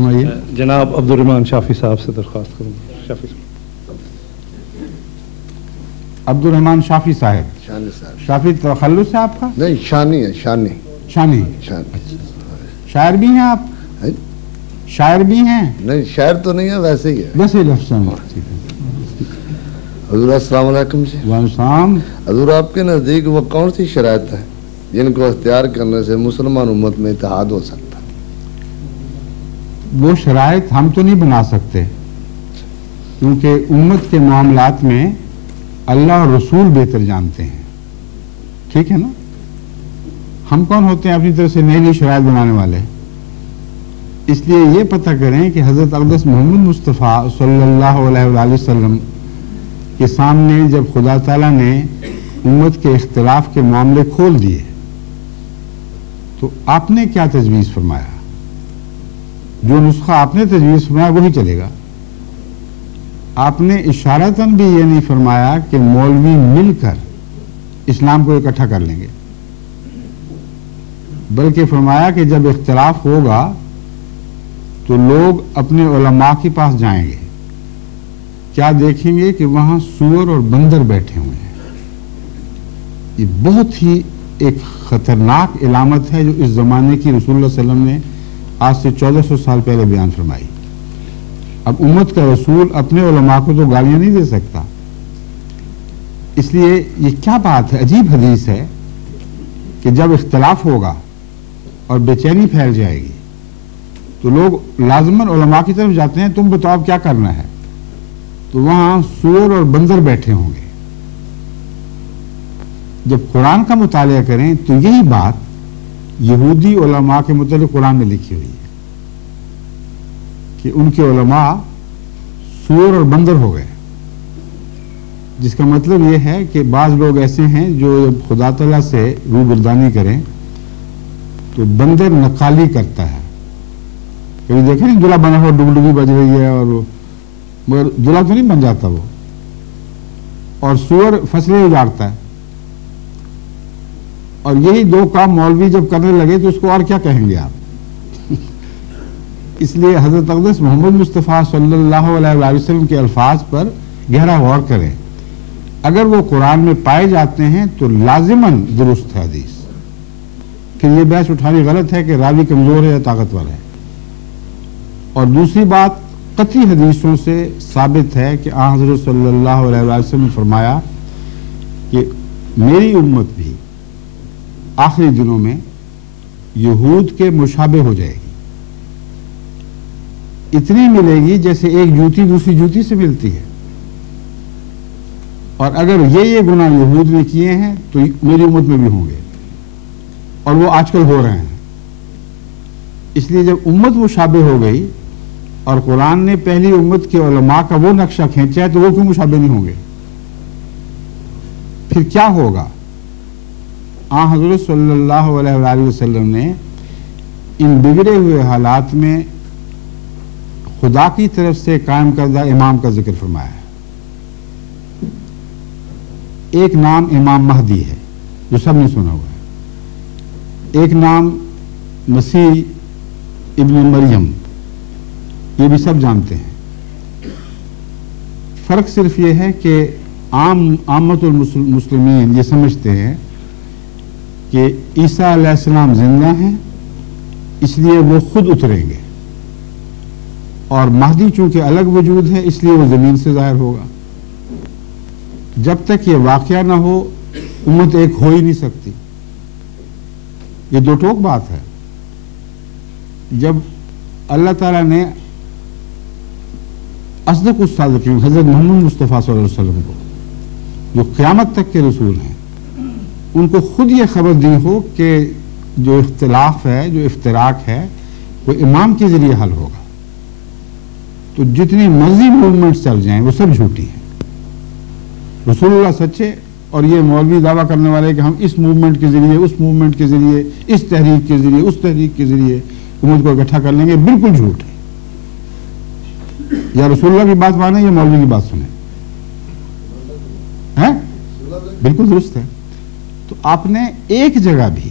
فرمائیے. جناب عبدالرحمان شافی صاحب سے درخواست کروں گا. شافی صاحب. عبدالرحمان شافی صاحب. شانی صاحب. شافی تخلص ہے آپ کا؟ نہیں، شانی ہے. شانی شانی. شاعر بھی ہیں آپ؟ شاعر بھی ہیں؟ نہیں، شاعر تو نہیں ہے، ویسے ہی ہے. بس یہ لفظ. حضور السلام علیکم جی. وعلیکم السلام. حضور آپ کے نزدیک وہ کون سی شرائط ہے جن کو اختیار کرنے سے مسلمان امت میں اتحاد ہو سکتا؟ وہ شرائط ہم تو نہیں بنا سکتے، کیونکہ امت کے معاملات میں اللہ اور رسول بہتر جانتے ہیں. ٹھیک ہے نا؟ ہم کون ہوتے ہیں اپنی طرف سے نئی نئی شرائط بنانے والے؟ اس لیے یہ پتہ کریں کہ حضرت اقدس محمد مصطفیٰ صلی اللہ علیہ وآلہ وسلم کے سامنے جب خدا تعالیٰ نے امت کے اختلاف کے معاملے کھول دیے تو آپ نے کیا تجویز فرمایا؟ جو نسخہ آپ نے تجویز فرمایا وہی چلے گا. آپ نے اشارتاً بھی یہ نہیں فرمایا کہ مولوی مل کر اسلام کو اکٹھا کر لیں گے، بلکہ فرمایا کہ جب اختلاف ہوگا تو لوگ اپنے علماء کے پاس جائیں گے، کیا دیکھیں گے کہ وہاں سور اور بندر بیٹھے ہوئے ہیں. یہ بہت ہی ایک خطرناک علامت ہے جو اس زمانے کی رسول اللہ صلی اللہ علیہ وسلم نے آج سے 1400 سال پہلے بیان فرمائی. اب امت کا رسول اپنے علماء کو تو گالیاں نہیں دے سکتا. اس لیے یہ کیا بات ہے، عجیب حدیث ہے کہ جب اختلاف ہوگا اور بے چینی پھیل جائے گی تو لوگ لازماً علماء کی طرف جاتے ہیں، تم بتاؤ کیا کرنا ہے، تو وہاں سور اور بندر بیٹھے ہوں گے. جب قرآن کا مطالعہ کریں تو یہی بات یہودی علماء کے متعلق قرآن میں لکھی ہوئی ہے کہ ان کے علماء سور اور بندر ہو گئے، جس کا مطلب یہ ہے کہ بعض لوگ ایسے ہیں جو جب خدا تعالیٰ سے روگردانی کریں تو بندر نقالی کرتا ہے. کبھی دیکھیں نہیں دلہا بنا ہوا ڈگڈگی بج رہی ہے اور مگر دلہا تو نہیں بن جاتا وہ. اور سور فصلیں اجاڑتا ہے. اور یہی دو کام مولوی جب کرنے لگے تو اس کو اور کیا کہیں گے آپ؟ اس لیے حضرت اقدس محمد مصطفیٰ صلی اللہ علیہ وآلہ وسلم کے الفاظ پر گہرا غور کریں. اگر وہ قرآن میں پائے جاتے ہیں تو لازماً درست ہے حدیث. پھر یہ بحث اٹھانی غلط ہے کہ راوی کمزور ہے یا طاقتور ہے. اور دوسری بات، قطعی حدیثوں سے ثابت ہے کہ آن حضرت صلی اللہ علیہ وآلہ وسلم نے فرمایا کہ میری امت بھی آخری دنوں میں یہود کے مشابہ ہو جائے گی. اتنی ملے گی جیسے ایک جوتی دوسری جوتی سے ملتی ہے. اور اگر یہ گناہ یہود نے کیے ہیں تو میری امت میں بھی ہوں گے، اور وہ آج کل ہو رہے ہیں. اس لیے جب امت مشابہ ہو گئی اور قرآن نے پہلی امت کے علماء کا وہ نقشہ کھینچا ہے تو وہ کیوں مشابہ نہیں ہوں گے؟ پھر کیا ہوگا؟ آن حضرت صلی اللہ علیہ وآلہ وسلم نے ان بگڑے ہوئے حالات میں خدا کی طرف سے قائم کردہ امام کا ذکر فرمایا ہے. ایک نام امام مہدی ہے جو سب نے سنا ہوا ہے. ایک نام مسیح ابن مریم، یہ بھی سب جانتے ہیں. فرق صرف یہ ہے کہ عامت المسلمین یہ سمجھتے ہیں کہ عیسیٰ علیہ السلام زندہ ہیں اس لیے وہ خود اتریں گے، اور مہدی چونکہ الگ وجود ہے اس لیے وہ زمین سے ظاہر ہوگا. جب تک یہ واقعہ نہ ہو امت ایک ہو ہی نہیں سکتی. یہ دو ٹوک بات ہے. جب اللہ تعالیٰ نے اصدق الصادقین حضرت محمد مصطفیٰ صلی اللہ علیہ وسلم کو جو قیامت تک کے رسول ہیں ان کو خود یہ خبر دی ہو کہ جو اختلاف ہے، جو افتراق ہے، وہ امام کے ذریعے حل ہوگا، تو جتنی مرضی موومنٹس چل جائیں وہ سب جھوٹی ہیں. رسول اللہ سچے اور یہ مولوی دعویٰ کرنے والے کہ ہم اس موومنٹ کے ذریعے، اس موومنٹ کے ذریعے، اس تحریک کے ذریعے، اس تحریک کے ذریعے امت کو اکٹھا کر لیں گے، بالکل جھوٹ ہے. یا رسول اللہ کی بات مانیں یا مولوی کی بات سنیں. بالکل درست ہے. تو آپ نے ایک جگہ بھی